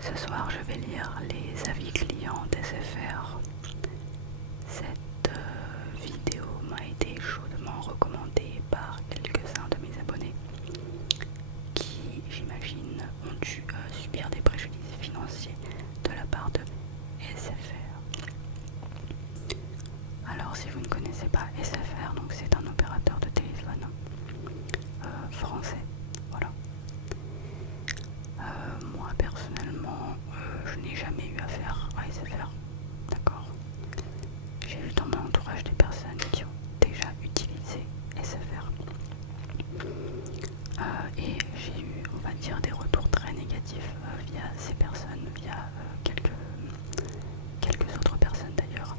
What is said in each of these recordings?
Ce soir, je vais lire les avis clients d'SFR. Cette vidéo m'a été chaudement recommandée par quelques-uns de mes abonnés qui, j'imagine, ont dû subir des préjudices financiers de la part de SFR. Alors, si vous ne connaissez pas SFR, donc c'est un opérateur de téléphone français. Voilà. Moi personnellement, je n'ai jamais eu affaire à SFR, d'accord. J'ai vu dans mon entourage des personnes qui ont déjà utilisé SFR et j'ai eu, on va dire, des retours très négatifs via ces personnes, via quelques autres personnes d'ailleurs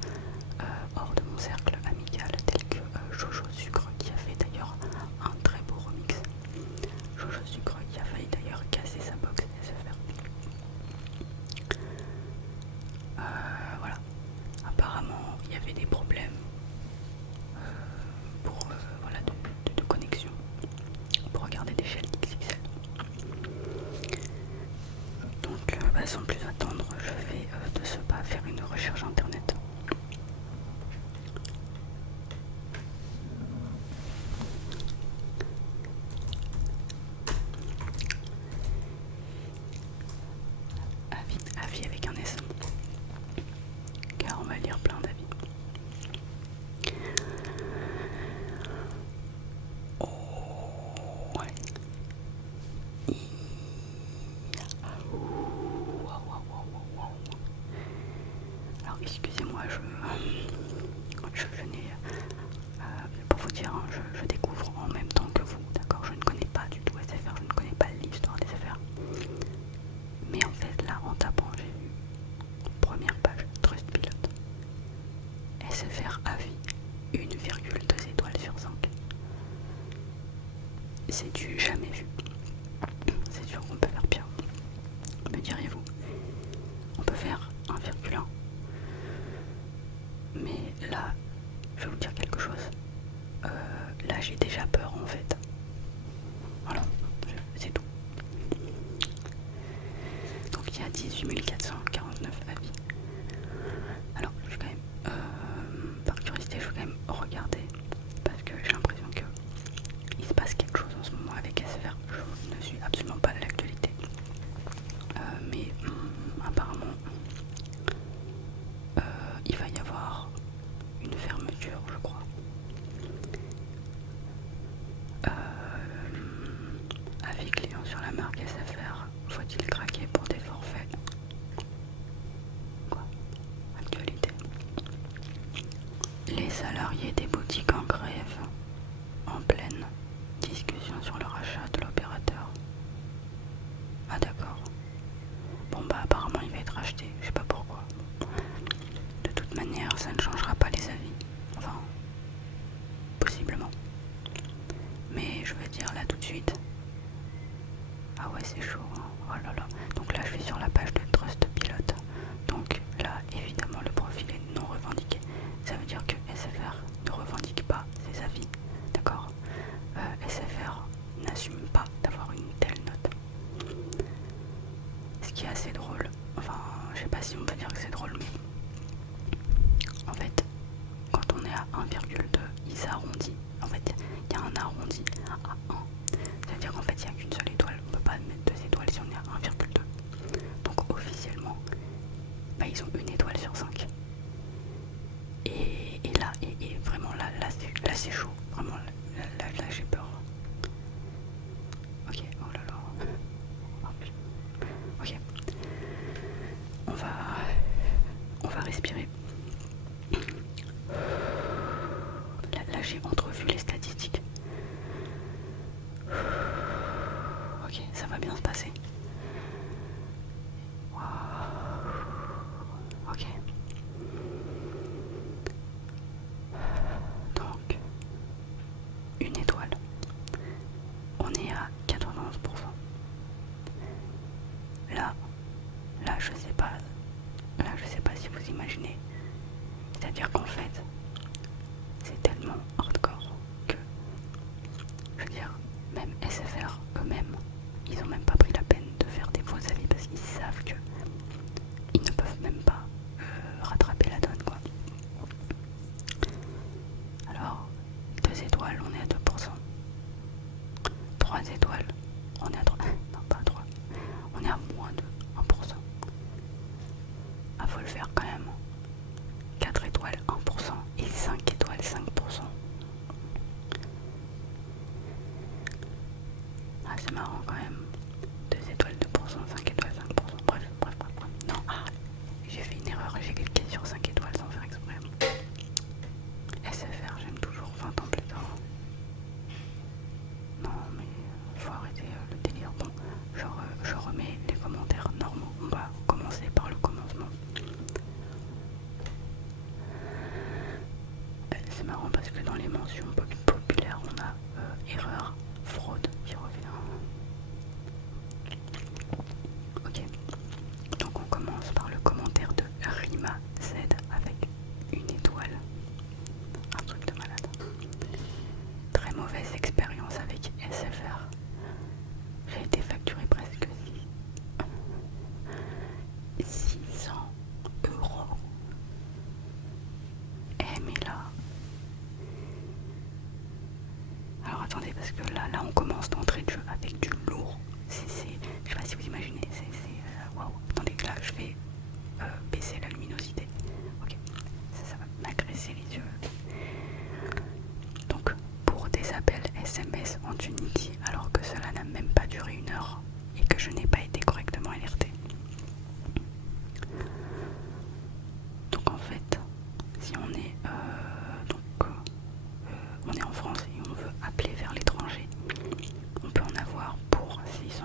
hors de mon cercle amical, tels que Jojo Sucre, qui a fait d'ailleurs un très beau remix. Jojo Sucre qui a failli d'ailleurs casser sa box SFR. Voilà. Apparemment, il y avait des problèmes pour voilà, de connexion pour regarder des chaînes XXL. Donc, sans plus attendre, je vais de ce pas faire une recherche internet. Avis avec un S, car on va lire plein d'avis. Oh, ouais. Alors excusez-moi, je n'ai pour vous dire, hein, je découvre en même temps que vous, d'accord. Je ne connais pas du tout SFR, je ne connais pas l'histoire des SFR. Mais en fait là, en tapant, j'ai vu première page Trustpilot, SFR avis 1,2 étoiles sur 5. C'est du jamais vu. C'est sûr qu'on peut faire pire, me diriez-vous. On peut faire 1,1. Mais là, je vais vous dire quelque chose. Là, j'ai déjà peur en fait. Voilà, c'est tout. Donc il y a 18 449 avis. Alors, je vais quand même, par curiosité, je vais quand même regarder parce que j'ai l'impression que il se passe quelque chose en ce moment avec SFR. Je ne suis absolument pas de l'actualité. Mais apparemment, il va y avoir une fermeture, je crois. Avis client sur la marque SFR, faut-il craquer pour des forfaits? Quoi? Actualité. Les salariés des boutiques en grève, en pleine discussion sur le rachat de l'opérateur. Ah d'accord. Bon bah apparemment il va être racheté, je sais pas pourquoi. De toute manière ça ne changera pas les avis. Enfin, possiblement. Mais je veux dire là tout de suite. Ah ouais c'est chaud, hein. Oh là là. Donc là je vais sur la page de Trustpilot. Donc là évidemment le profil est non revendiqué. Ça veut dire que SFR ne revendique pas ses avis. D'accord. SFR n'assume pas d'avoir une telle note. Ce qui est assez drôle. Enfin, je sais pas si on peut dire que c'est drôle, mais en fait, quand on est à 1,2, il s'arrondit. En fait, il y a un arrondi à 1. Ça veut dire qu'en fait, il n'y a qu'une seule étoile. On ne peut pas mettre 2 étoiles si on est à 1,2. Donc officiellement, bah, ils ont une étoile sur 5. Et là, et vraiment là c'est chaud. Vraiment, là j'ai peur. Ok, oh là là. Ok. On va respirer. Là j'ai entrevu les statistiques. Ok, ça va bien se passer. Wow. Ok. Donc, une étoile. On est à 91%. Là, je sais pas. Là, je sais pas si vous imaginez. C'est-à-dire qu'en fait, c'est tellement hardcore que, je veux dire, même SFR eux-mêmes, ils ont même pas pris la peine de faire des faux avis parce qu'ils savent que que dans les mentions populaires, on a erreur, fraude qui revient. Ok, donc on commence par le commentaire de Rima Z avec une étoile. Un truc de malade. Très mauvaise expérience avec SFR. J'ai été facturé presque 600 €. Eh mais là... Alors attendez, parce que là on commence d'entrée de jeu avec du lourd. Je sais pas si vous imaginez, waouh. Attendez, là je vais baisser la luminosité. Ok, ça va m'agresser les yeux. Donc pour des appels SMS en Tunisie alors que cela n'a même pas duré 1 heure et que je n'ai pas été correctement alerté. Donc en fait, si on est on est en France et on veut appeler vers l'étranger, on peut en avoir pour 600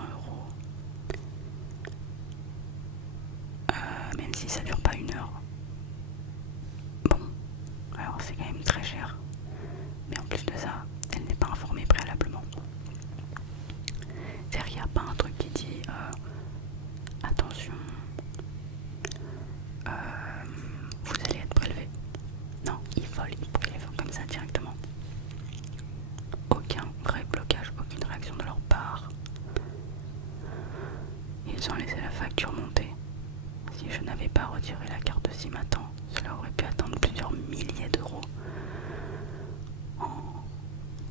€, même si ça dure pas 1 heure. Bon, alors c'est quand même très cher, mais en plus de ça, elle n'est pas informée préalablement. C'est-à-dire qu'il n'y a pas un truc qui dit attention, vous allez être prélevé. Non, ils prélèvent comme ça directement. Aucun vrai blocage, aucune réaction de leur part. Ils ont laissé la facture monter. Si je n'avais pas retiré la carte SIM à temps, cela aurait pu attendre plusieurs milliers d'euros.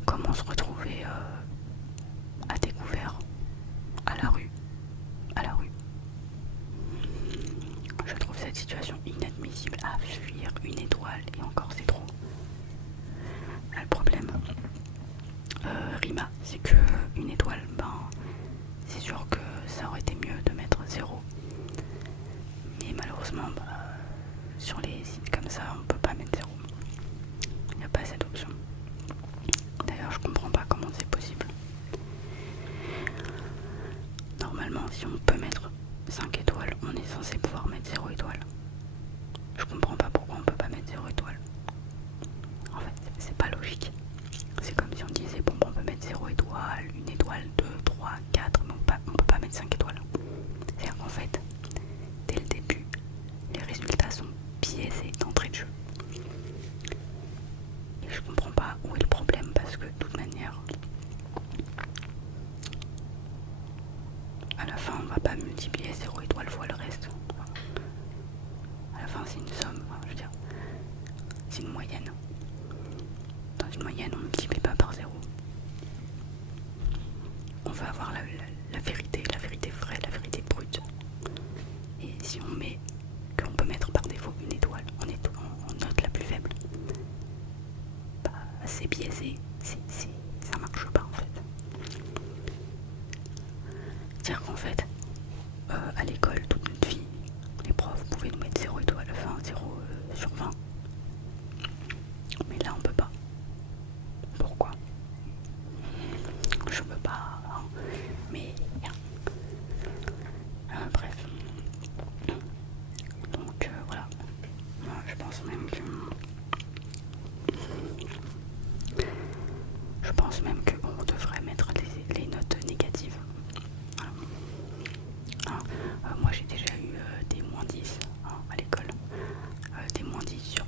Comment se retrouver à découvert, à la rue. Je trouve cette situation inadmissible. À fuir, 1 étoile, et encore c'est trop. Là, le problème, Rima, c'est que 1 étoile, c'est sûr que ça aurait été mieux de mettre 0. Mais malheureusement, sur les sites comme ça, on peut pas mettre 0. Il n'y a pas cette option. D'ailleurs, je comprends pas comment c'est possible. Normalement, si on peut mettre 5 étoiles, on est censé pouvoir mettre 0 étoile. Je comprends pas pourquoi on peut pas mettre 0 étoile. En fait, c'est pas logique. C'est comme si on disait bon, on peut mettre 0 étoile, 1 étoile, 2, 3, 4, mais on peut pas mettre 5 étoiles. C'est-à-dire qu'en fait, dès le début, les résultats sont biaisés d'entrée de jeu. Et je comprends pas où est le problème parce que de toute manière, à la fin, on va pas multiplier 0 étoile fois le reste. À la fin, c'est une somme, je veux dire, c'est une moyenne. Dans une moyenne, on ne multiplie pas par 0. On veut avoir la vérité vraie, la vérité brute. Et si on met qu'on peut mettre par défaut 1 étoile en note la plus faible, c'est biaisé, ça marche pas en fait. C'est-à-dire qu'en fait, à l'école, toute notre vie, les profs pouvaient nous mettre 0 étoile, enfin 0 sur 20. Mais là, on peut pas. Pourquoi? Je peux pas, hein. Mais bref. Donc voilà. Moi, je pense même qu'on devrait mettre les notes négatives. Moi j'ai déjà eu des -10 à l'école, des -10 sur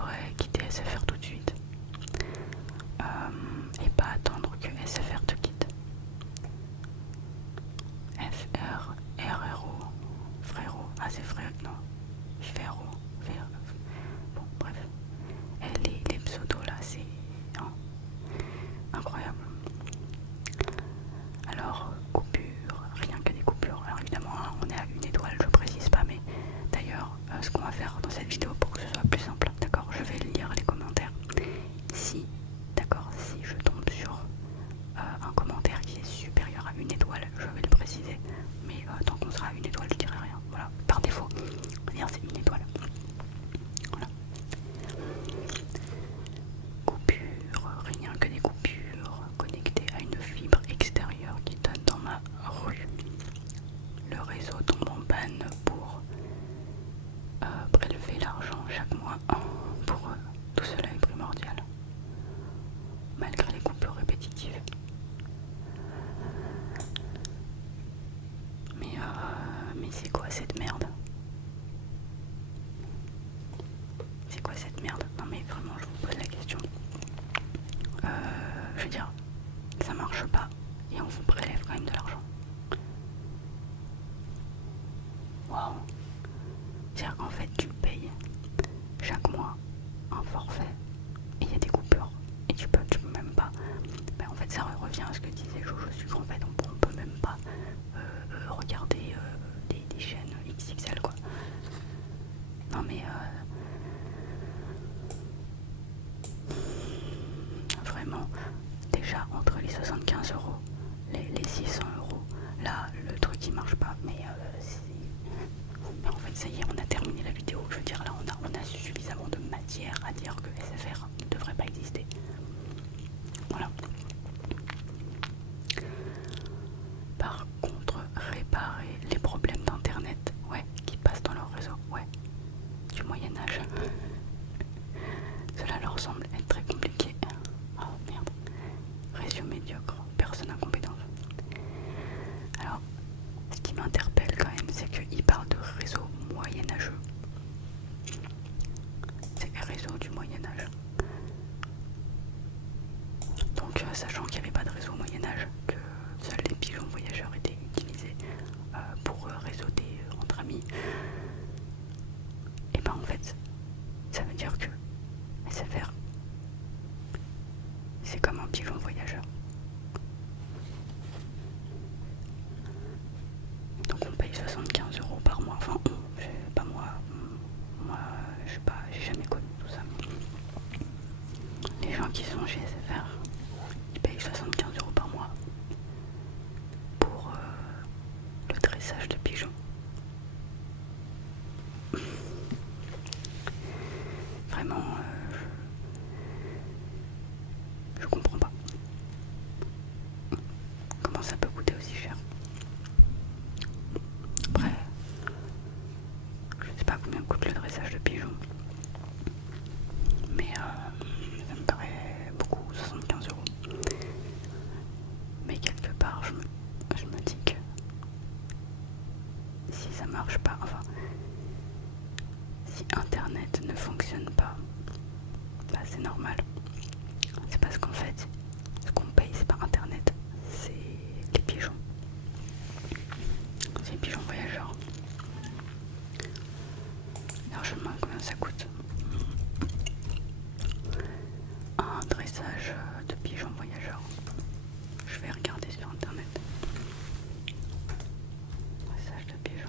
devrais quitter SFR tout de suite et pas attendre que SFR te quitte. FR, RRO, frérot, ah c'est frère, non, Ferro, bon bref, et les pseudos là c'est incroyable. Alors coupure, rien que des coupures, alors évidemment hein, on est à 1 étoile, je précise pas, mais d'ailleurs ce qu'on va faire dans cette vidéo pour que ce soit plus simple, d'accord, je vais lire les commentaires. Si, d'accord, si je tombe sur un commentaire qui est supérieur à 1 étoile, je vais le préciser, mais tant qu'on sera à 1 étoile, je dirai rien, voilà, par défaut, on va dire c'est 1 étoile, voilà. Coupure, rien que des coupures, connectées à une fibre extérieure qui donne dans ma rue. Le réseau tombe en panne pour prélever l'argent chaque mois. Pour eux, tout cela est primordial, malgré les coupures répétitives. Mais c'est quoi cette merde? C'est quoi cette merde? Non mais vraiment, je vous pose la question. Je veux dire, ça marche pas et on vous prélève quand même de l'argent. Waouh! C'est-à-dire qu'en fait, tu payes chaque mois un forfait et il y a des coupures et tu peux même pas. Ben, en fait, ça revient à ce que disait Jojo Sucre. En fait, on peut même pas regarder des chaînes XXL quoi. Non mais vraiment, déjà entre les 75 euros, les 600 euros, là le truc qui marche pas, mais en fait ça y est, on a terminé la vidéo. Je veux dire, là on a suffisamment de matière à dire que SFR ne devrait pas exister. Voilà. Par contre, réparer les problèmes d'internet, ouais, qui passent dans leur réseau, ouais, du Moyen-Âge. Cela leur semble être très compliqué. Oh merde. Réseau médiocre, personne incompétente. Alors, ce qui m'interpelle quand même, c'est qu'il parle de réseau moyenâgeux. C'est réseau du Moyen-Âge. Donc, sachant qu'il n'y avait pas de réseau au Moyen-Âge, que seuls les pigeons voyageurs étaient utilisés pour réseauter entre amis, et ben en fait, ça veut dire que SFR, c'est comme un pigeon voyageur. Donc on paye 75 euros par mois, enfin pas moi, je sais pas, j'ai jamais connu tout ça. Les gens qui sont chez SFR, ils payent 75 euros par mois pour le dressage de pigeons. Vraiment, je comprends pas. Comment ça peut coûter aussi cher? Après, je sais pas combien coûte le dressage de pigeons, mais ça me paraît beaucoup, 75 euros. Mais quelque part, je me dis que si ça marche pas, enfin, si internet ne fonctionne pas, bah c'est normal. C'est parce qu'en fait, ce qu'on paye, c'est pas internet, c'est les pigeons. C'est les pigeons voyageurs. Alors je me demande combien ça coûte. Un dressage de pigeons voyageurs. Je vais regarder sur internet. Dressage de pigeons.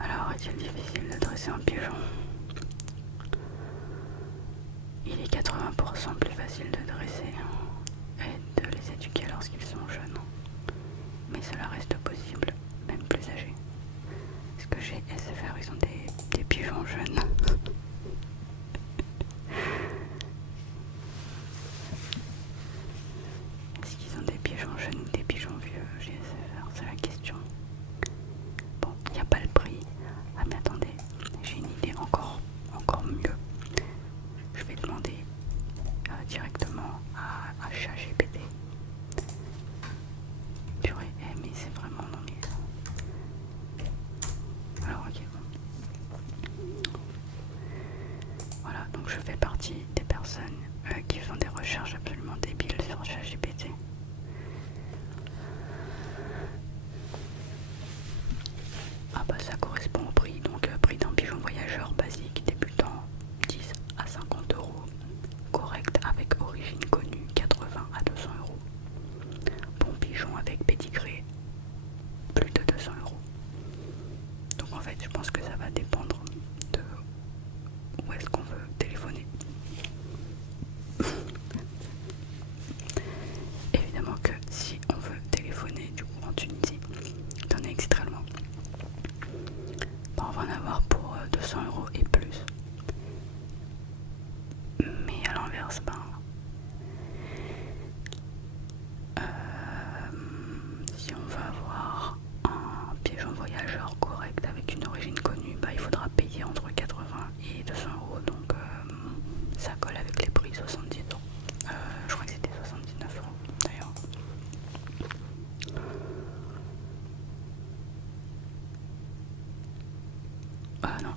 Alors, est-il difficile de dresser un pigeon? Il est 80% plus facile de dresser et de les éduquer lorsqu'ils sont jeunes. Mais cela reste possible, même plus âgés. Est-ce que chez SFR, ils ont des pigeons jeunes? Est-ce qu'ils ont des pigeons jeunes ou des pigeons vieux chez SFR? C'est la question. Bon, il n'y a pas le prix. Ah mais attendez, j'ai une idée encore mieux. Je vais demander directement à ChatGPT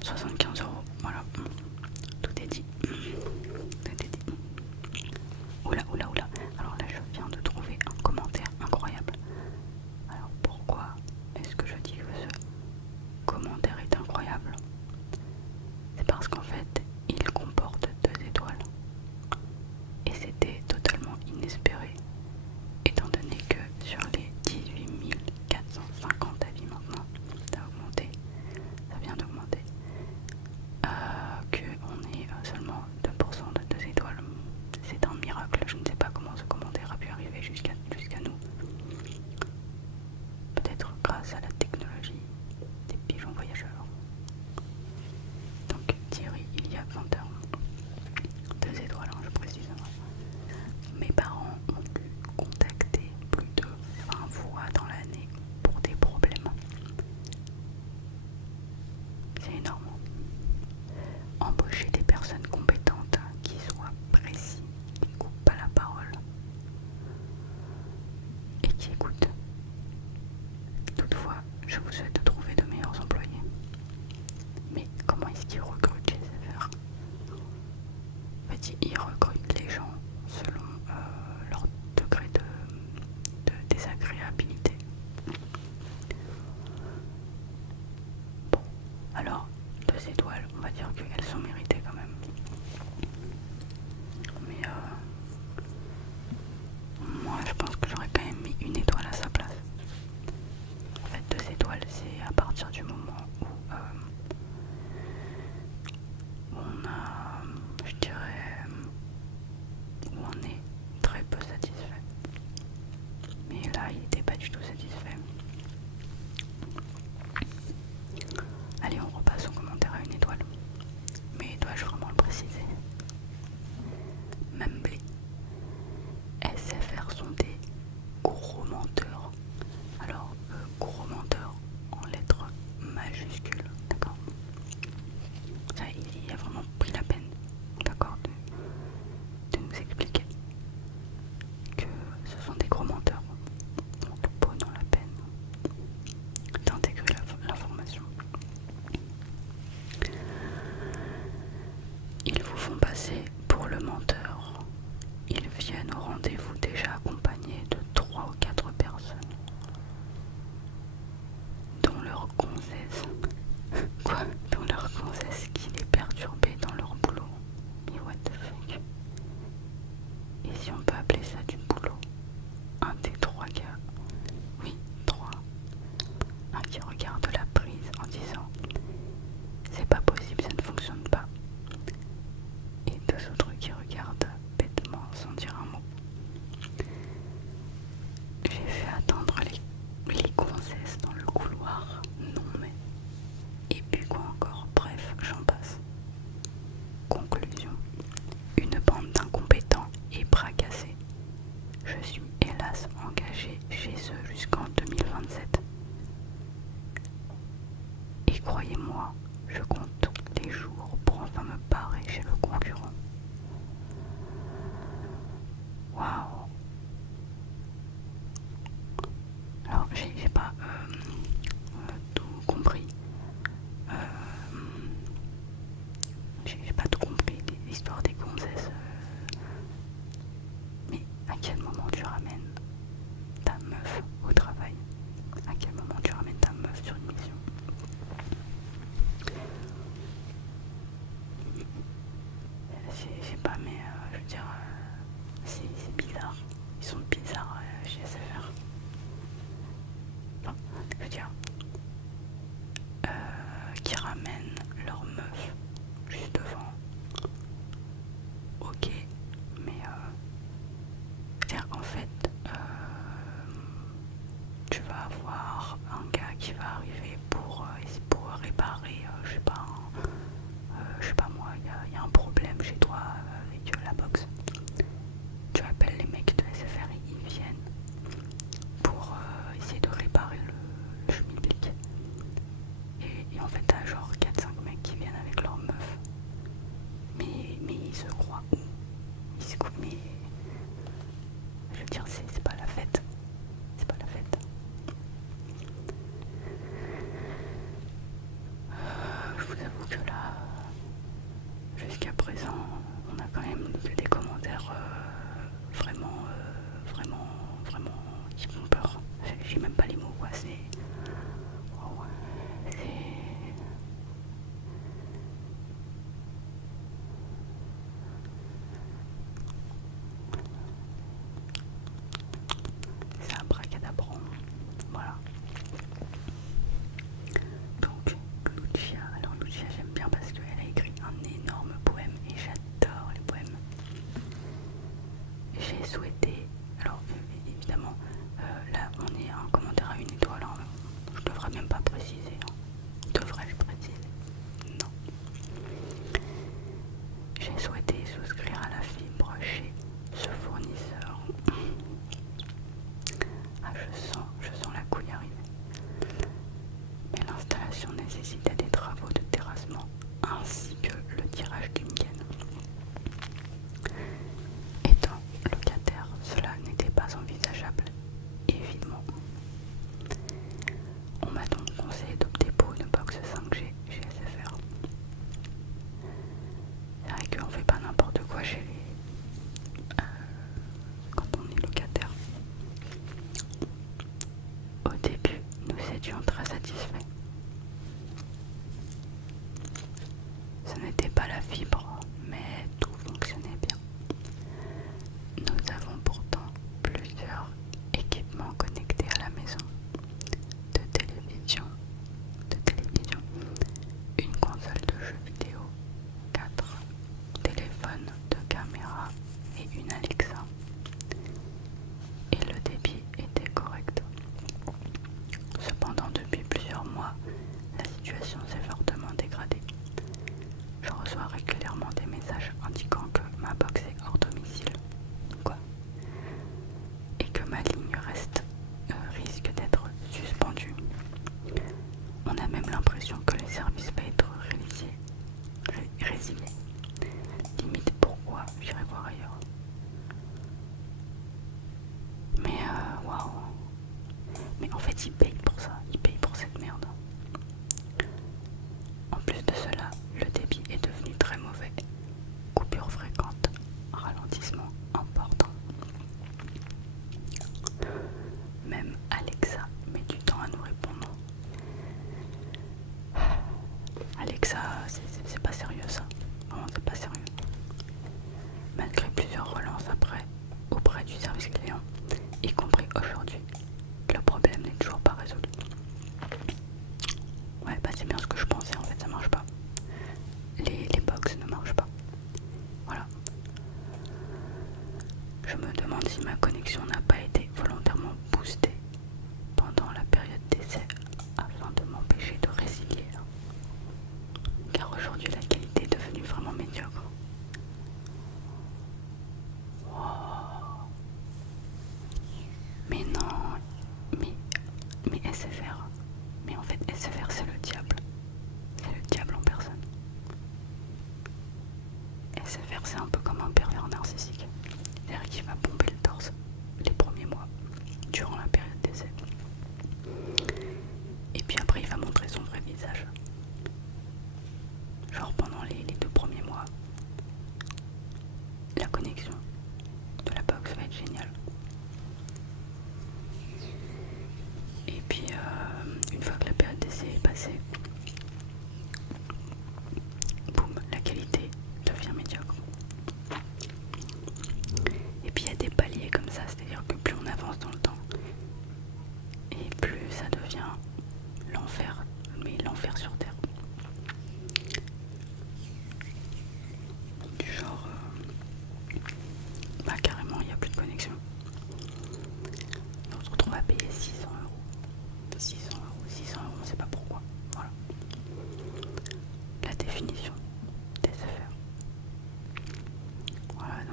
75 euros, voilà. Tout est dit. Tout est dit. Oula, oula, oula. Alors là, je viens de trouver un commentaire incroyable. Alors pourquoi est-ce que je dis que ce commentaire est incroyable? C'est parce qu'en fait, il comporte 2 étoiles. Et c'était totalement inespéré, étant donné que sur les 18 450 avis maintenant, ça a augmenté, ça vient d'augmenter, qu'on ait seulement 2% de 2 étoiles. C'est un miracle, je ne sais pas comment ce commentaire a pu arriver jusqu'à nous. Peut-être grâce à la technologie des pigeons voyageurs. Donc Thierry, il y a 20 heures, 2 étoiles, je précise. Mes parents ont dû contacter plus de 20 fois dans l'année pour des problèmes. C'est énorme. Embaucher des personnes compétentes qui soient précis, qui ne coupent pas la parole et qui écoutent. Toutefois, je vous souhaite de trouver de meilleurs employés. Mais comment est-ce qu'ils recrutent chez SFR? En fait, ils recrutent les gens selon leur degré de désagréabilité. Bon, alors, 2 étoiles, on va dire qu'elles sont méritées quand même. Mais moi, je pense que j'aurais quand même mis 1 étoile à sa place. En fait, 2 étoiles, c'est à partir du moment où on a, je dirais, où on est très peu satisfait. Mais là, il n'était pas du tout satisfait. Allez, on repasse au commentaire à 1 étoile. Mais dois-je vraiment le préciser? Même blé. SFR sont des gros menteurs. Alors, gros menteurs en lettres majuscules, d'accord? Ça, il a vraiment pris la peine, d'accord, de nous expliquer que ce sont des gros menteurs. Donc, prenons la peine d'intégrer l'information. Ils vous font passer pour le menteur. Ils viennent au rendez-vous déjà accompagnés de 3 ou 4 personnes, dont leur gonzesse. Quoi? Dont leur gonzesse qui les perturbait dans leur boulot. Mais what the fuck? Et si on peut appeler ça du boulot? Un des 3 gars, oui, 3, un qui regarde la prise en disant c'est pas possible, ça ne fonctionne pas, et 2 autres qui regardent bêtement sans dire un mot. J'ai fait attendre les gonzesses dans le couloir, non mais, et puis quoi encore, bref, j'en passe. Conclusion, une bande d'incompétents et bras cassés. Je suis hélas engagée chez eux jusqu'en 2027. Et croyez-moi, je compte les jours pour enfin me barrer chez le concurrent. Waouh! Alors, j'ai pas tout compris. J'ai pas tout compris, l'histoire des gonzesses. Mais à quel moment tu ramènes ta meuf au travail? À quel moment tu ramènes ta meuf sur une mission? Je sais pas, mais je veux dire, c'est bizarre. Ils sont bizarres chez SFR. Enfin, je veux dire, qui ramènent leur meuf juste devant. Ok, mais c'est-à-dire qu'en fait, tu vas avoir un gars qui va arriver pour réparer, je sais pas, moi, il y a un problème chez toi avec la box. Tu appelles les mecs de SFR et ils viennent pour essayer de réparer le schmilblick. Et en fait, t'as genre 4-5 mecs qui viennent avec leur meuf. Mais ils se croient où? Mais je veux dire, c'est pas la fête. C'est pas la fête. Je vous avoue que Au début, nous étions très satisfaits. Ce n'était pas la fibre, mais tout fonctionnait bien. Nous avons pourtant plusieurs équipements connectés à la maison. De télévision, une console de jeux vidéo, 4 téléphones de caméra et une Alexa. Et le débit était correct. Cependant, depuis plusieurs mois, la situation s'est fortement dégradée. Je reçois régulièrement des messages indiquant que ma box est hors domicile. Quoi? Et que ma ligne risque d'être suspendue. On a même l'impression que le service va être résilié. Limite, pourquoi j'irai voir ailleurs. Mais waouh. Mais en fait, ils payent pour ça. Ils payent pour cette merde. En plus de cela, le débit est devenu très mauvais. Coupures fréquentes, ralentissement important. Même Alexa met du temps à nous répondre. Alexa, c'est pas sérieux ça. Vraiment, c'est pas sérieux. Malgré plusieurs relances auprès du service client, y compris aujourd'hui, le problème n'est toujours pas résolu. Ouais, bah c'est bien ce que je pensais, en fait, ça marche pas. Les box ne marchent pas. Voilà. Je me demande si ma connexion n'a pas été volontairement boostée pendant la période d'essai afin de m'empêcher de résilier. Car aujourd'hui la qualité est devenue vraiment médiocre. Wow. Mais non, mais SFR. Mais en fait SFR c'est le diable. C'est le diable en personne. SFR c'est un peu comme un pervers narcissique. C'est-à-dire qu'il va pomper le torse les premiers mois, durant la période d'essai. Et puis après il va montrer son vrai visage. Genre pendant les 2 premiers mois, la connexion de la box va être géniale. Et puis une fois que la période d'essai est passée, boum, la qualité devient médiocre. Et puis il y a des paliers comme ça, c'est-à-dire que plus on avance dans le temps, et plus ça devient l'enfer, mais l'enfer sur terre. Du genre, bah carrément il n'y a plus de connexion. On se retrouve à payer 600 euros. 600 euros, on ne sait pas pourquoi. Voilà. La définition des affaires. Voilà,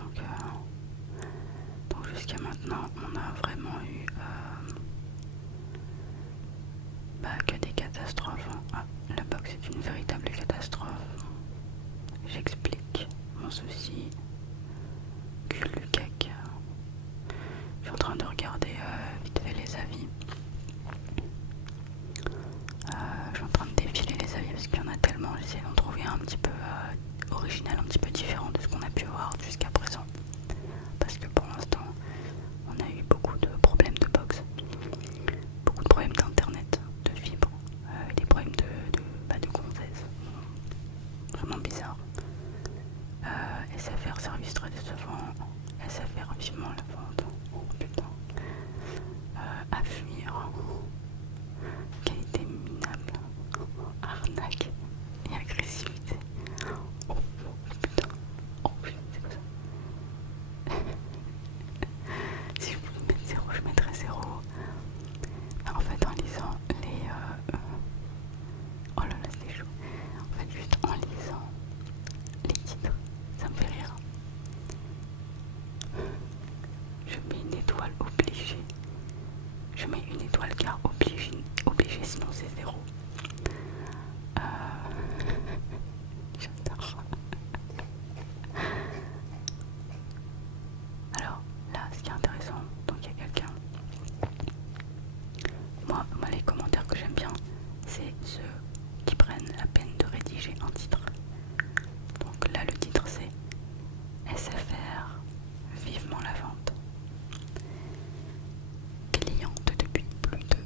donc jusqu'à maintenant, on a vraiment eu que des catastrophes. Ah, la box est une véritable catastrophe. J'explique mon souci. Cul du cac. Je suis en train de regarder vite fait les avis. Je suis en train de défiler les avis parce qu'il y en a tellement. J'essaie d'en trouver un petit peu original, un petit peu différent de ce qu'on a pu voir jusqu'à présent. Parce que pour l'instant, on a eu beaucoup de problèmes de box, beaucoup de problèmes d'internet, de fibre, des problèmes de gonzesse. Vraiment bizarre. SFR, service très décevant. SFR, vivement la vente. Oh putain. À fuir. Qualité minable. Arnaque et agressivité. Oh putain. Oh putain, c'est quoi ça? Si je pouvais mettre 0, je mettrais 0. En fait, en lisant les... oh là là, c'était chaud. En fait, juste en lisant les titres, ça me fait rire. Je mets une étoile obligée. Je mets une étoile car obligé sinon c'est 0. J'adore. Alors là, ce qui est intéressant, donc il y a quelqu'un. Moi, les commentaires que j'aime bien, c'est ceux qui prennent la peine de rédiger un titre. Donc là, le titre c'est SFR, vivement la vente. Cliente depuis plus de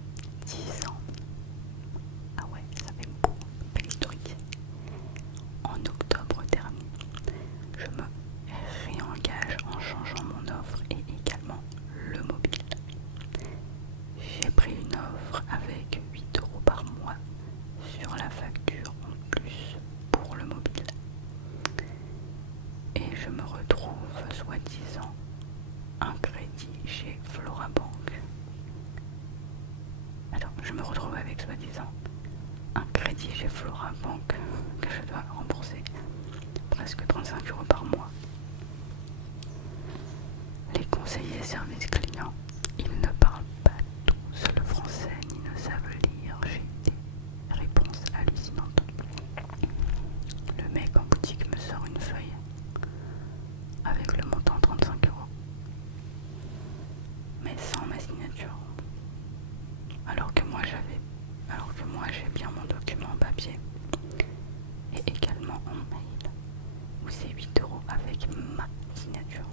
chiffre avec 8 € par mois sur la facture en plus pour le mobile. Et je me retrouve soi-disant un crédit chez Florabank. Attends, je me retrouve avec soi-disant un crédit chez Florabank que je dois rembourser presque 35 € par mois. Les conseillers service client, ils ne parlent pas tous le français ni ne savent lire. J'ai des réponses hallucinantes. Le mec en boutique me sort une feuille avec le montant 35 €, mais sans ma signature. Alors que moi j'ai bien mon document en papier et également en mail où c'est 8 € avec ma signature.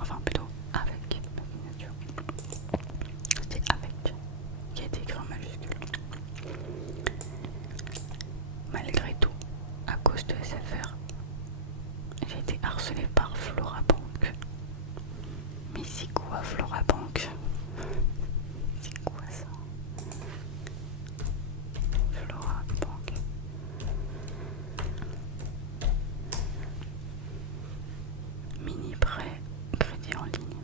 Enfin plutôt avec ma signature. C'est avec qui a été écrit en majuscule. Malgré tout, à cause de SFR, j'ai été harcelée par Florabank. Mais c'est quoi Florabank? C'est quoi ça? Florabank. Mini prêt, crédit en ligne.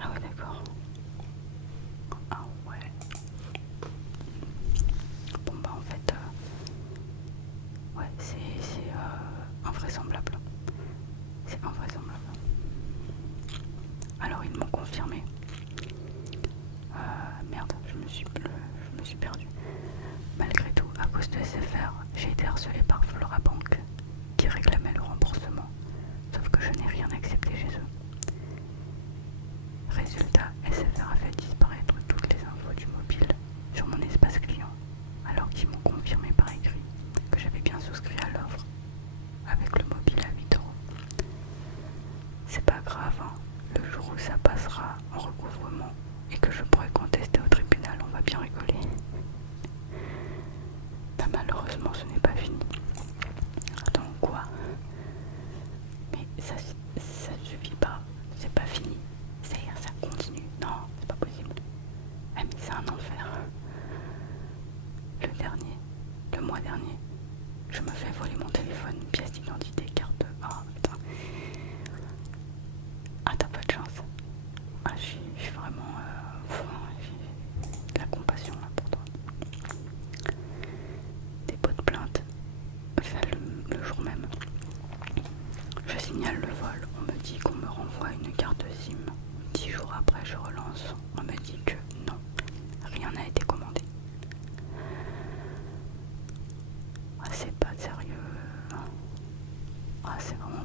Ah ouais d'accord. Ah ouais. Bon bah en fait, ouais c'est invraisemblable. C'est invraisemblable. Alors ils m'ont confirmé. Merde, je me suis perdue. Malgré tout, à cause de SFR, j'ai été harcelée par Florabank qui réclamait le remboursement. Sauf que je n'ai rien accepté chez eux. Résultat, SFR a fait disparaître toutes les infos du mobile sur mon espace client, alors qu'ils m'ont confirmé par écrit que j'avais bien souscrit à l'offre avec le mobile à 8 €. C'est pas grave, hein. Le jour où ça passera en recouvrement et que je pourrai contester au tribunal, on va bien rigoler. Bah, malheureusement, ce n'est pas fini. Attends, quoi? Mais ça suffit pas, c'est pas fini. C'est-à-dire, ça continue. Non, c'est pas possible. Ah, mais c'est un enfer. Le mois dernier, je me fais voler mon téléphone, pièce d'identité, carte. Oh putain. Ah, t'as pas de chance. Ah, je suis vraiment. J'ai de la compassion là pour toi. Dépôt de plainte, le jour même. Je signale le vol, on me dit qu'on me renvoie une carte SIM. 10 jours après, je relance, on me dit que non, rien n'a été commandé. Ah, c'est pas sérieux. Ah, c'est vraiment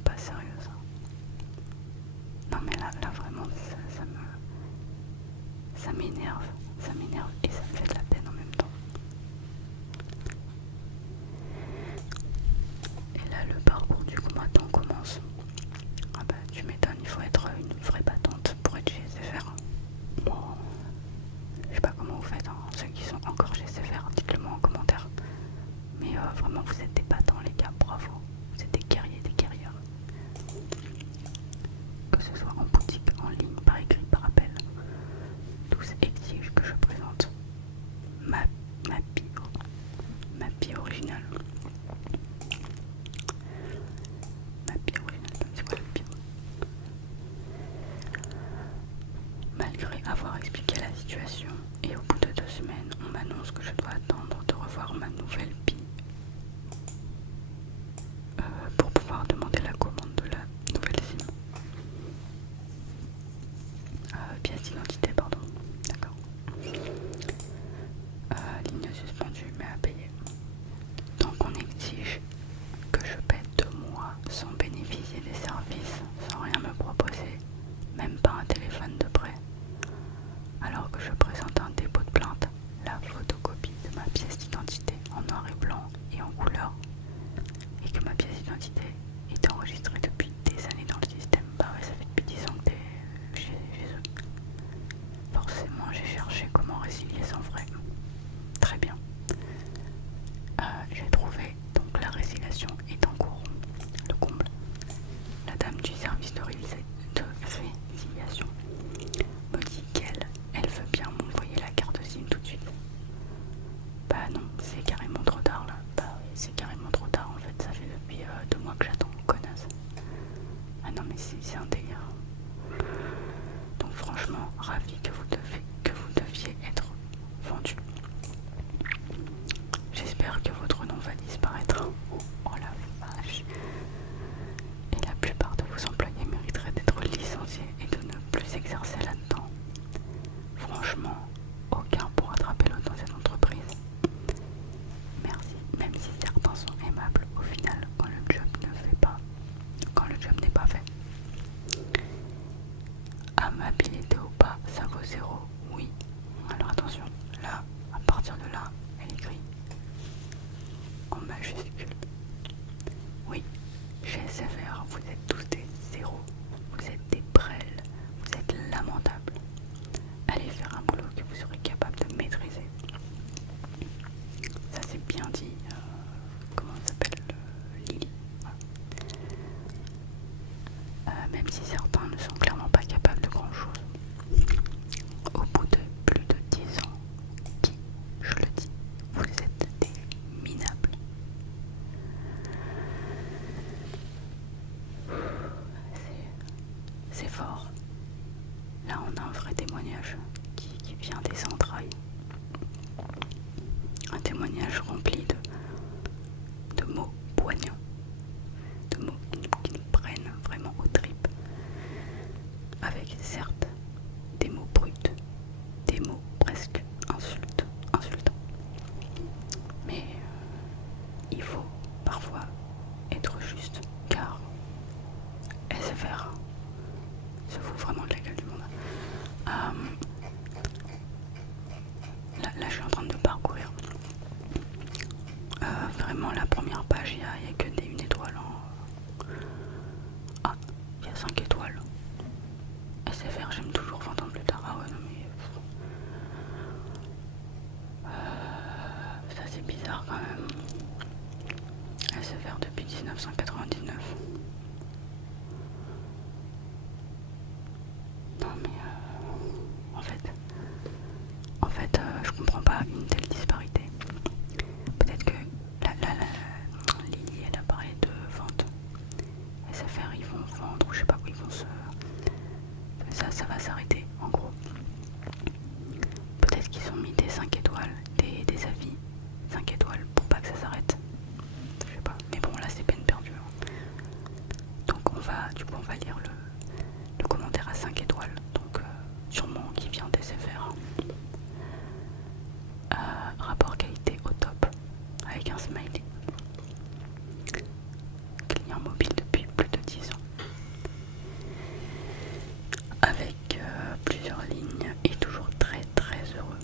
carrément la première page, il y a que une étoile. Ah, il y a 5 étoiles. SFR, j'aime toujours 20 ans plus tard. Ah ouais, non mais... ça c'est bizarre quand même. SFR depuis 1999. Non mais en fait, je comprends pas une telle disparité. Peut-être que Lily elle a parlé de vente. SFR ils vont vendre, ou je sais pas où ils vont se... Ça va s'arrêter en gros. Peut-être qu'ils ont mis des 5 étoiles, des avis 5 étoiles pour pas que ça s'arrête. Je sais pas, mais bon là c'est peine perdue. Donc on va lire le commentaire à 5 étoiles, donc sûrement qui vient des SFR. Rapport qualité au top, avec un smiley. Client mobile depuis plus de 10 ans. Avec plusieurs lignes et toujours très très heureux.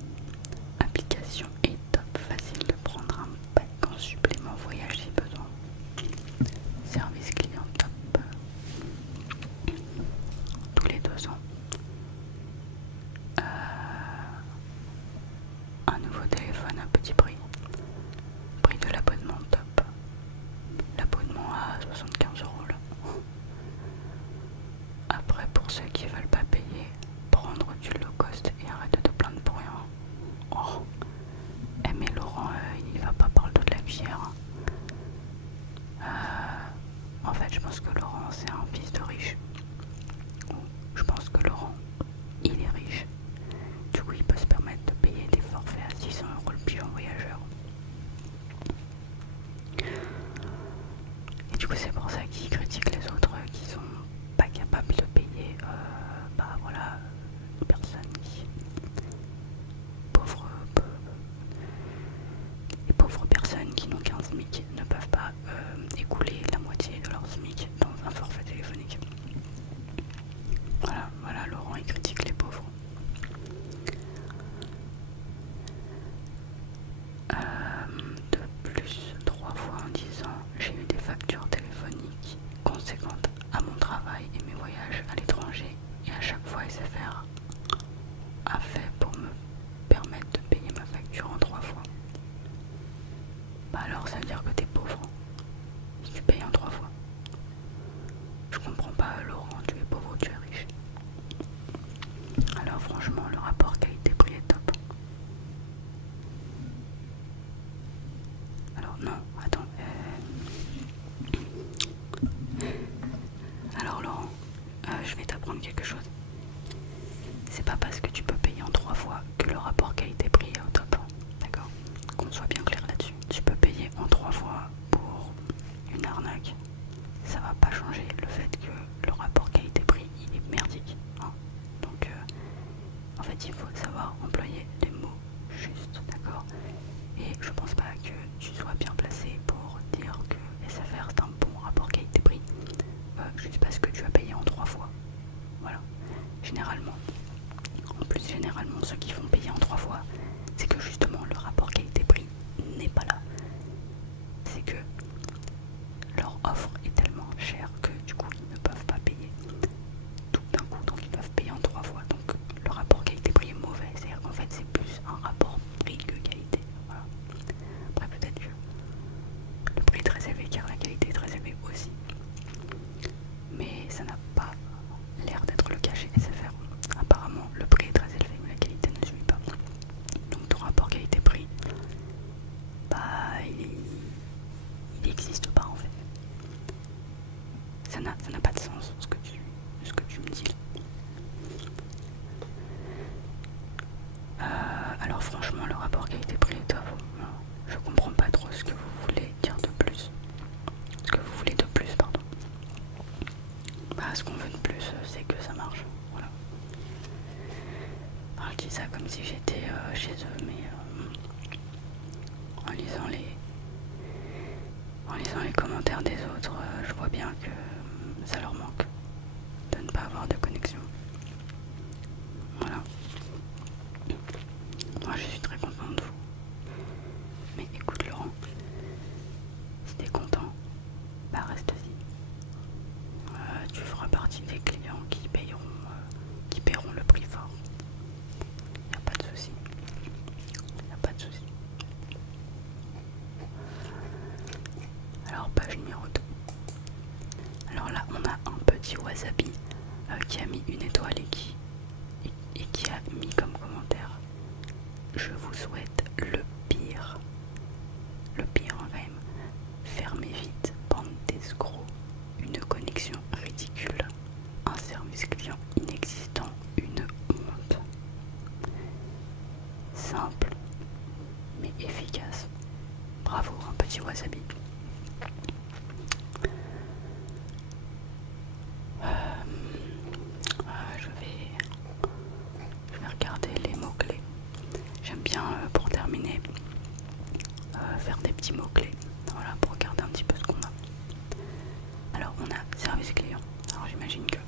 Application est top, facile de prendre un pack en supplément voyage si besoin. Service client top. Tous les 2 ans. Un nouveau téléphone à petit prix. Prix de l'abonnement top. L'abonnement à 75 € là. Après, pour ceux qui veulent pas payer, prendre du low cost et arrêter de te plaindre pour rien. Oh. Mais Laurent, il va pas parler de la cuillère. En fait, je pense que Laurent, c'est un fils de riche. Je pense que Laurent, il est riche. Du coup, il peut se permettre de payer des forfaits à 600 € le pigeon voyageur. Et du coup, c'est pour ça qu'il critique les autres qui sont pas capables de payer. Voilà, une personne qui... Les pauvres personnes qui n'ont qu'un SMIC ne peuvent pas écouler la moitié de leur SMIC dans un forfait téléphonique. Voilà, Laurent il critique les pauvres. De plus, 3 fois en 10 ans, j'ai eu des factures téléphoniques conséquentes à mon travail et mes voyages à l'étranger, et à chaque fois SFR a fait pour me permettre de payer ma facture en 3 fois. Alors ça veut dire que t'es pauvre si tu payes en 3 fois. Je comprends pas, Laurent, tu es pauvre ou tu es riche. Alors franchement, le rapport qualité-prix est top. Alors non, attends. Alors Laurent, je vais t'apprendre quelque chose. C'est pas parce que tu peux payer en 3 fois que le rapport qualité-prix est au top. D'accord? Qu'on soit bien clair là-dessus. Tu peux payer en 3 fois pour une arnaque. Ça va pas changer le fait que le rapport qualité-prix il est merdique. Hein. Donc en fait il faut savoir employer les mots justes, d'accord? Et je pense pas que tu sois bien placé pour dire que SFR c'est un bon rapport qualité-prix juste parce que tu as payé en 3 fois. Voilà. Généralement, ceux qui font payer en 3 fois, c'est que justement le rapport qualité-prix n'est pas là. C'est que leur offre est tellement chère que du coup ils ne peuvent pas payer tout d'un coup, donc ils doivent payer en 3 fois. Donc le rapport qualité-prix est mauvais, c'est-à-dire qu'en fait c'est plus un rapport prix que qualité. Voilà. Après peut-être que le prix est très élevé car la qualité est très élevée aussi. Mais ça n'a pas l'air d'être le cas chez SFR. Apparemment le prix est très élevé mais la qualité ne suit pas. Donc ton rapport qualité-prix, il n'existe pas en fait. Ça n'a pas de sens ce que tu me dis là. Alors franchement le rapport qualité-prix est top. Je comprends pas trop ce que vous voulez dire de plus. Ce que vous voulez de plus, pardon. Ce qu'on veut de plus, c'est que ça marche. Voilà. Alors, je dis ça comme si j'étais chez eux, mais en lisant les commentaires des autres, je vois bien que ça leur manque de ne pas avoir de connexion. Voilà. Moi je suis très contente de vous. Mais écoute Laurent, message numéro 2. Alors là, on a un petit wasabi qui a mis une étoile et qui a mis comme commentaire: je vous souhaite le pire. Le pire quand même. Fermez vite, bande d'escrocs. Une connexion ridicule. Un service client inexistant. Une honte. Simple mais efficace. Bravo, un petit wasabi. Je vais regarder les mots-clés. J'aime bien, pour terminer, faire des petits mots-clés. Voilà, pour regarder un petit peu ce qu'on a. Alors, on a service client. Alors, j'imagine que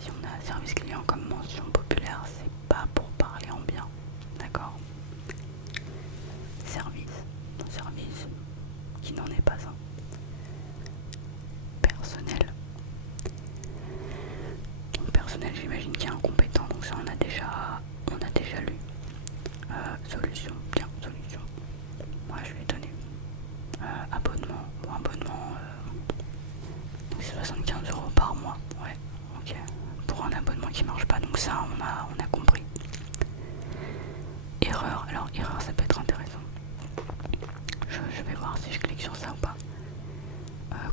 si on a service client comme mention populaire, c'est pas pour parler en bien. D'accord? Service qui n'en est pas un. Personnel. Donc personnel, j'imagine qu'il y a un compétent, donc ça on a déjà lu. Solution, bien, solution. Moi je vais donner abonnement. Bon, abonnement, c'est 75 € par mois. Ouais, ok. Pour un abonnement qui marche pas, donc ça on a compris. Erreur, alors erreur ça peut être intéressant. Je vais voir si je clique sur ça ou pas.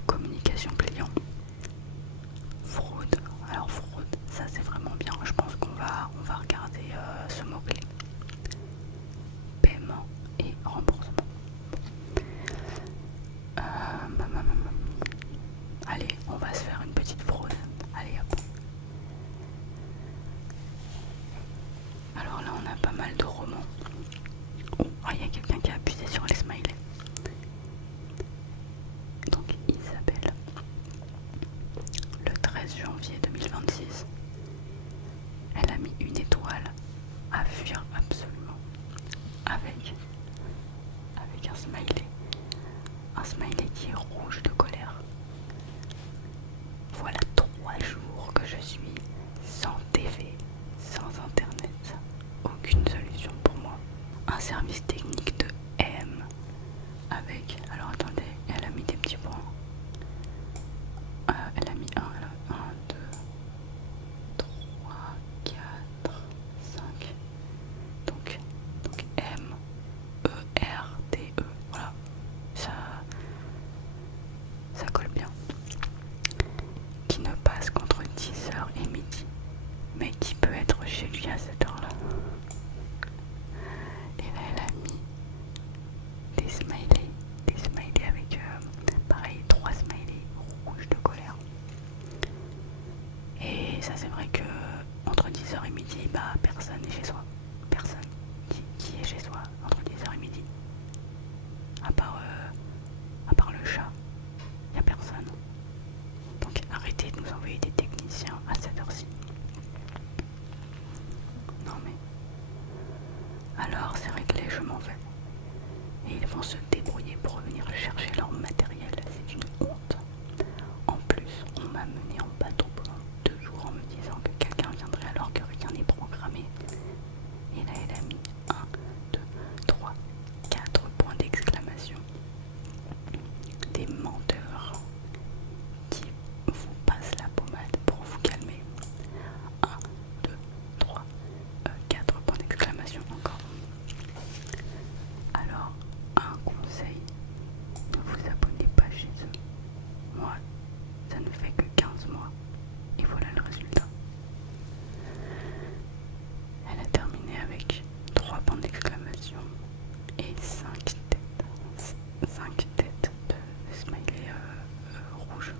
Communication client. Fraude. Alors fraude, ça c'est vraiment bien. Je pense qu'on va regarder ce mot-clé. Paiement et remboursement. Allez, on va se faire une petite fraude. Allez hop. Alors là on a pas mal de romans. Oh, il y a quelqu'un qui a appuyé sur les smileys. Donc Isabelle. Le 13 janvier 2026. Elle a mis une étoile à fuir absolument. Avec un smiley. Un smiley qui est rouge de colère. Voilà 3 jours que je suis sans TV, sans internet. Aucune solution pour moi. Un service technique de M. Avec, alors attendez, elle a mis des petits points. Elle a mis 1, 2, 3, 4, 5. Donc M, E, R, T, E. Voilà. Ça colle bien. Qui ne passe qu'entre 10h et midi. Mais qui peut être chez lui à cette heure-là. Et là, elle a mis des smileys avec, pareil, 3 smileys rouges de colère. Et ça, c'est vrai que entre 10h et midi, bah, personne n'est chez soi. Personne. Qui est chez soi entre 10h et midi? À part le chat, il n'y a personne. Donc arrêtez de nous envoyer des techniciens à cette heure-ci. Non mais... Alors c'est réglé, je m'en vais. Et ils vont se débrouiller pour venir chercher leur matériel. C'est une honte. En plus, on m'a mené en bateau pendant 2 jours en me disant que quelqu'un viendrait alors que rien n'est programmé. Et là elle a mis 1, 2, 3, 4 points d'exclamation. Des menteurs qui vous passent la pommade pour vous calmer. 1, 2, 3, 4 points d'exclamation encore. Alors, un conseil, ne vous abonnez pas chez eux. Moi, ça ne fait que 15 mois. Et voilà le résultat. Elle a terminé avec 3 points d'exclamation et 5 têtes. 5 têtes de smiley rouge.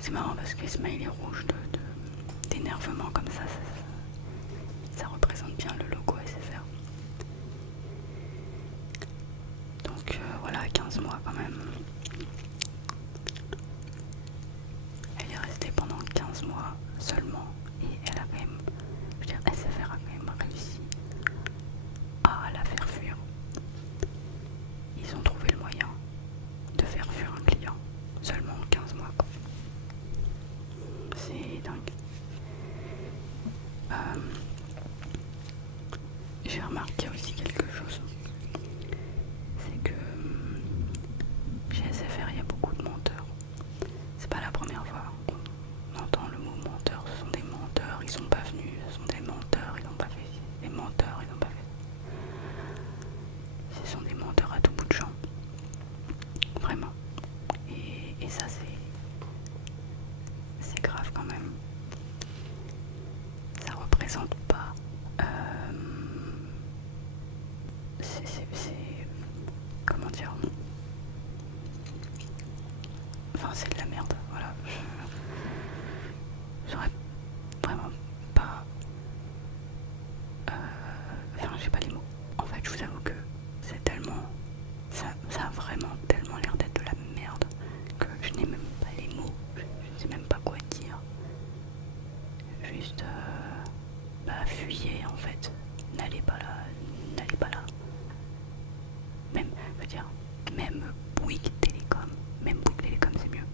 C'est marrant parce que les smileys rouges d'énervement comme ça représente bien le logo SFR. Donc voilà, 15 mois quand même. Elle est restée pendant 15 mois seulement et elle a quand même, je veux dire, SFR a quand même réussi à la faire fuir. Ils ont trouvé le moyen de faire fuir un client seulement en 15 mois quoi. C'est dingue. J'ai remarqué aussi quelque chose, c'est que menteurs, ils n'ont pas fait. Ce sont des menteurs à tout bout de champ. Vraiment. Et ça, c'est grave quand même. Ça représente pas. Comment dire? Enfin, c'est de la merde. Voilà. J'aurais vraiment pas. Enfin, j'ai pas les mots. En fait, je vous avoue que c'est tellement. Ça a vraiment tellement l'air d'être de la merde que je n'ai même pas les mots. Je ne sais même pas quoi dire. Juste. Fuyez en fait. N'allez pas là. N'allez pas là. Même, je veux dire, même Bouygues Télécom. Même Bouygues Télécom, c'est mieux.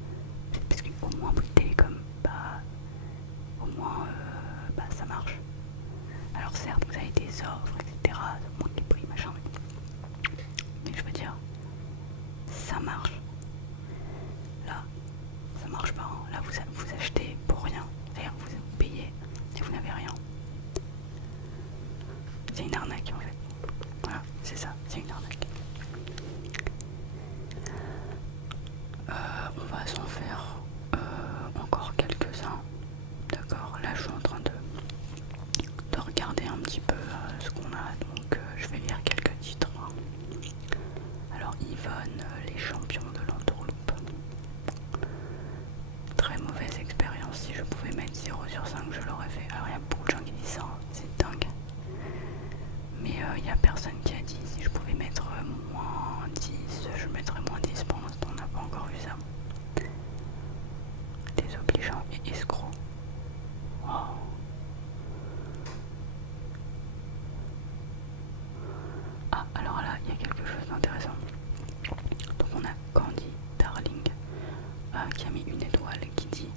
Parce qu'au moins Bouygues Télécom, au moins, ça marche. Alors certes, vous avez des offres, etc. Moins que les prix, machin. Mais je veux dire, ça marche. Là, ça marche pas. Hein. Là, vous achetez pour rien. C'est-à-dire que vous payez et vous n'avez rien. C'est une arnaque en fait. Voilà, c'est ça, c'est une arnaque. On va s'en faire encore quelques-uns. D'accord, là je suis en train de regarder un petit peu ce qu'on a. Donc je vais lire quelques titres. Alors Yvonne, les champions de l'entourloupe. Très mauvaise expérience. Si je pouvais mettre 0/5, je l'aurais fait. Alors il y a beaucoup de gens qui disent ça, hein. C'est dingue. Mais il n'y a personne qui a dit si je pouvais mettre moins 10, je mettrais moins 10. Pour l'instant, on n'a pas encore vu ça. Désobligeant et escroc. Oh. Ah, alors là, il y a quelque chose d'intéressant. Donc on a Candy Darling qui a mis une étoile qui dit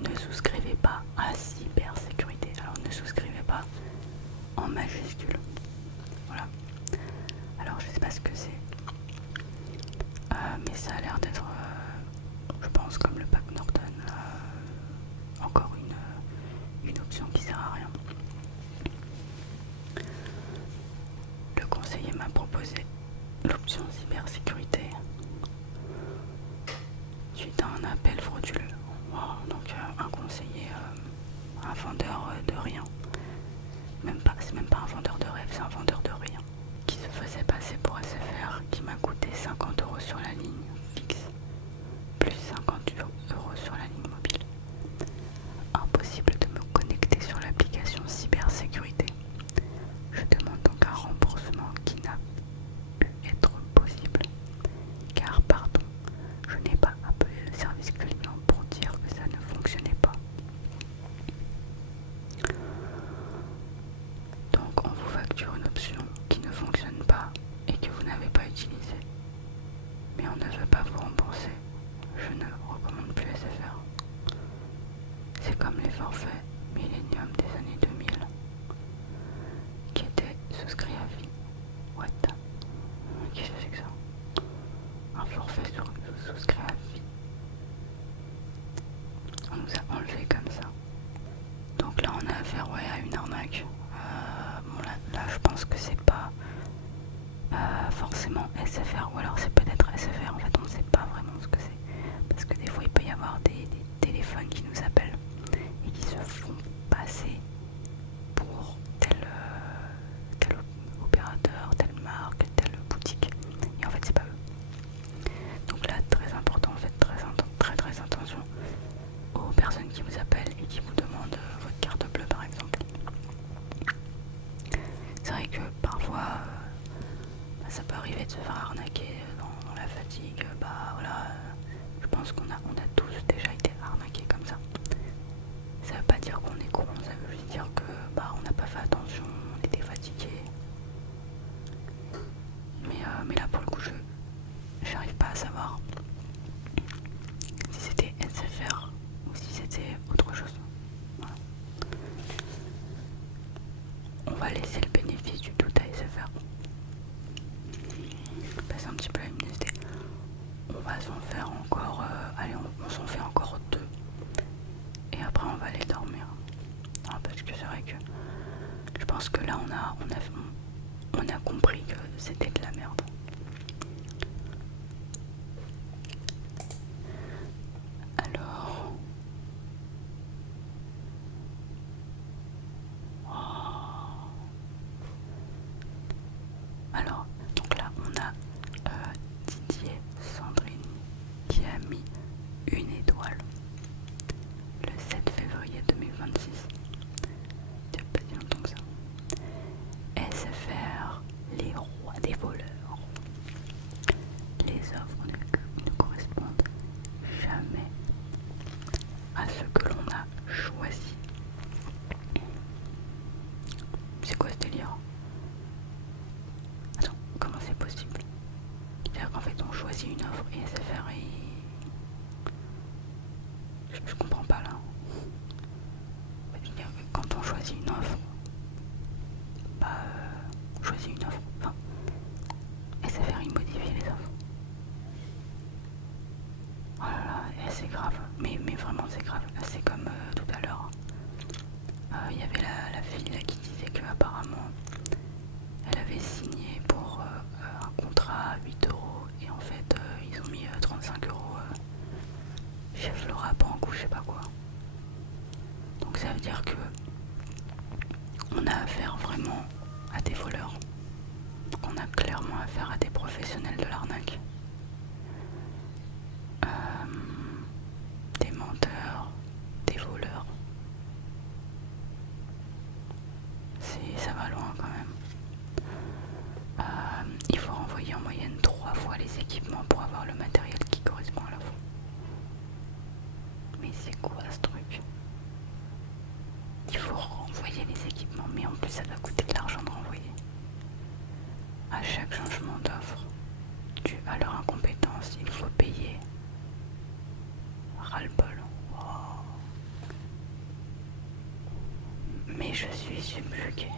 ne souscrivez pas à cybersécurité. Alors ne souscrivez pas en majuscule. Voilà. Alors je sais pas ce que c'est. Mais ça a l'air d'être, je pense, comme le pack Norton, encore une option qui sert à rien. Le conseiller m'a proposé l'option cybersécurité suite à un appel frauduleux. Wow, donc un conseiller, un vendeur de rien. C'est même pas un vendeur de rêve, c'est un vendeur de rien. Qui se faisait passer pour SFR, qui m'a coûté 50 € sur la ligne fixe, plus 50 € sur la ligne mobile. Impossible de me connecter sur l'application cybersécurité. Je demande donc un remboursement qui n'a pu être possible. Car, pardon, je n'ai pas appelé le service client pour dire que ça ne fonctionnait pas. Donc on vous facture une option qui ne fonctionne pas et que vous n'avez pas utilisée. Mais on ne veut pas vous rembourser. Je ne recommande plus SFR. C'est comme les forfaits Millennium des années 2000 qui étaient souscrits à vie. What? Qu'est-ce que c'est que ça? Un forfait souscrit à vie. On nous a enlevé comme ça. Donc là on a affaire à une arnaque. Bon là je pense que c'est pas forcément SFR, ou alors c'est peut-être SFR, en fait on ne sait pas vraiment ce que c'est. Parce que des fois il peut y avoir des téléphones qui nous appellent et qui se font passer pour tel opérateur, telle marque, telle boutique. Et en fait c'est pas eux. Donc là très important, en fait très attention aux personnes qui vous appellent et qui vous demandent votre carte bleue par exemple. C'est vrai que parfois ça peut arriver de se faire arnaquer dans la fatigue. Voilà, je pense qu'on a tous déjà été arnaqués comme ça. Ça veut pas dire qu'on est con, ça veut juste dire que on n'a pas fait attention, on était fatigué. Mais là pour le coup j'arrive pas à savoir si c'était SFR ou si c'était autre chose. Voilà. On va laisser le bénéfice du doute à SFR. Je passe un petit peu la luminosité. On va s'en faire encore, allez on s'en fait encore 2. pense que là on a compris que c'était de la merde. Alors, donc là on a Didier Sandrine qui a mis une étoile le 7 février 2026. C'est pas si longtemps que ça. SFR, les rois des voleurs. Les offres ne correspondent jamais à ce que l'on a choisi. C'est quoi ce délire? Attends, comment c'est possible? C'est-à-dire qu'en fait on choisit une offre et SFR et... Je comprends pas là. C'est-à-dire que quand on choisit une offre, on choisit une offre. Enfin, SFR il modifie les offres. Oh là là, c'est grave. Mais vraiment c'est grave. C'est comme tout à l'heure. Il y avait la fille là qui disait que apparemment elle avait signé pour un contrat à 8 € et en fait ils ont mis 35 € chez Flora Bank ou je sais pas quoi. Donc ça veut dire que on a affaire vraiment à des voleurs. Donc on a clairement affaire à des professionnels de l'arnaque. Des menteurs, des voleurs. Ça va loin quand même. Il faut renvoyer en moyenne 3 fois les équipements pour avoir le matériel qui correspond à l'offre. Mais c'est quoi ce truc? Il faut renvoyer les équipements, mais en plus ça va coûter de l'argent de renvoyer. À chaque changement d'offre, dû à leur incompétence, il faut payer. Ras-le-bol. Wow. Mais je suis subjuguée.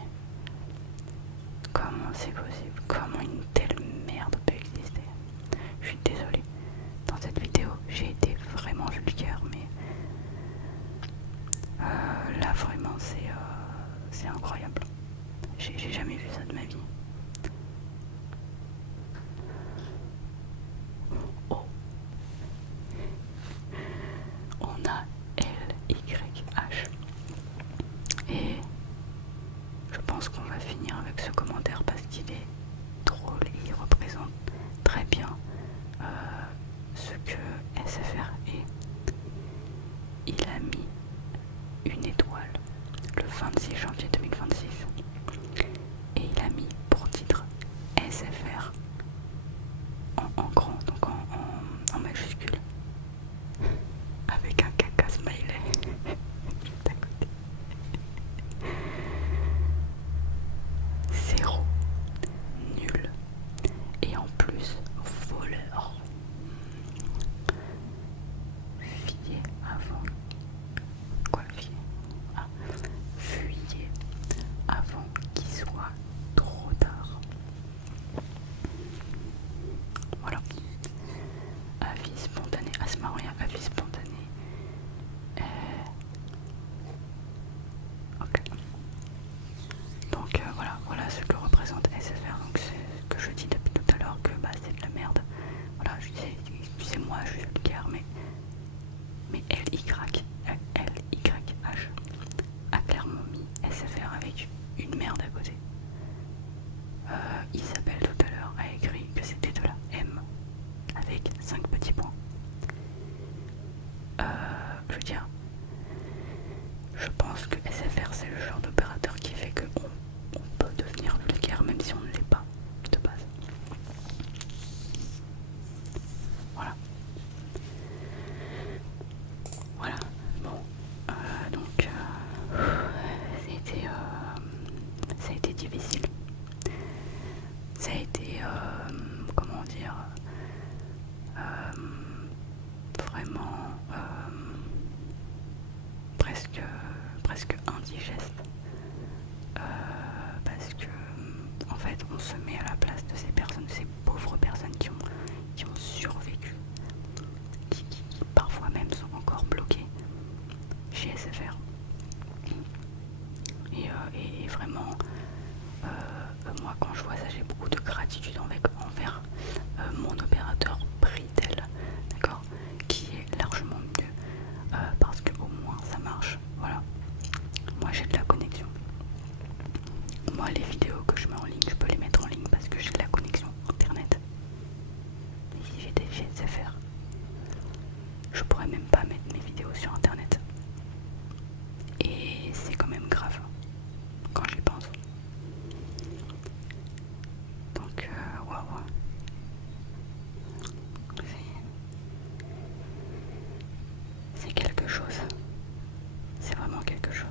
Comment c'est possible? Comment une telle merde peut exister? Je suis désolée. Dans cette vidéo, j'ai été vraiment vulgaire, mais là vraiment c'est incroyable. J'ai jamais vu ça de ma vie. Oh, on a LYH et je pense qu'on va finir avec ce commentaire parce qu'il est drôle et il représente très bien ce que SFR est. Il a mis une étoile le 26 janvier 2026 et il a mis pour titre SFR en grand, donc en majuscule, avec un caca smiley juste à côté. Zéro, nul et en plus voleur. Fuyez avant. Quoi, fuyez? Ah, fuyez avant qu'il soit trop tard. Voilà. Avis spontané. Ah, c'est marrant, il y a avis spontané. Ok. Donc voilà ce que représente SFR. Donc c'est ce que je dis depuis tout à l'heure que c'est de la merde. Voilà, je disais, excusez-moi, je suis vulgaire, mais LYH a clairement mis SFR avec une merde à côté. Isabelle tout à l'heure a écrit que c'était de la M avec 5 petits points. Je veux dire, je pense que SFR c'est le genre d'opérateur qui fait qu'on peut devenir vulgaire même si on ne l'est pas de base. Voilà. Voilà. Bon. Donc ça a été difficile. Ça a été comment dire vraiment presque indigeste parce que en fait on se met à la place de ces personnes, ces pauvres personnes qui ont survécu, qui parfois même sont encore bloquées chez SFR et vraiment moi quand je vois ça j'ai beaucoup de gratitude envers mon opérateur Pritel, d'accord, qui est largement mieux parce que au moins ça marche, voilà. Moi j'ai de la connexion. Moi les vidéos que je mets en ligne, je peux les mettre en ligne parce que j'ai de la connexion internet. Et si j'étais chez SFR, je pourrais même pas mettre mes vidéos sur internet. Et c'est quand même grave quand j'y pense. Donc waouh. C'est quelque chose. C'est vraiment quelque chose.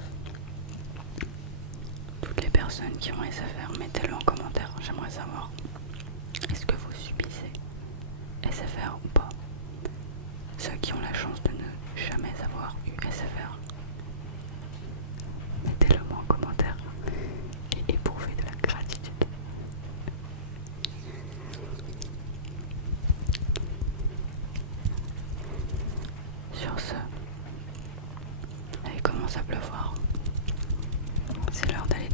Toutes les personnes qui ont SFR, mettez-le en commentaire. J'aimerais savoir, est-ce que vous subissez SFR ou pas? Ceux qui ont la chance de ne jamais avoir eu SFR, mettez-le moi en commentaire et éprouvez de la gratitude. Sur ce, il commence à pleuvoir. C'est l'heure d'aller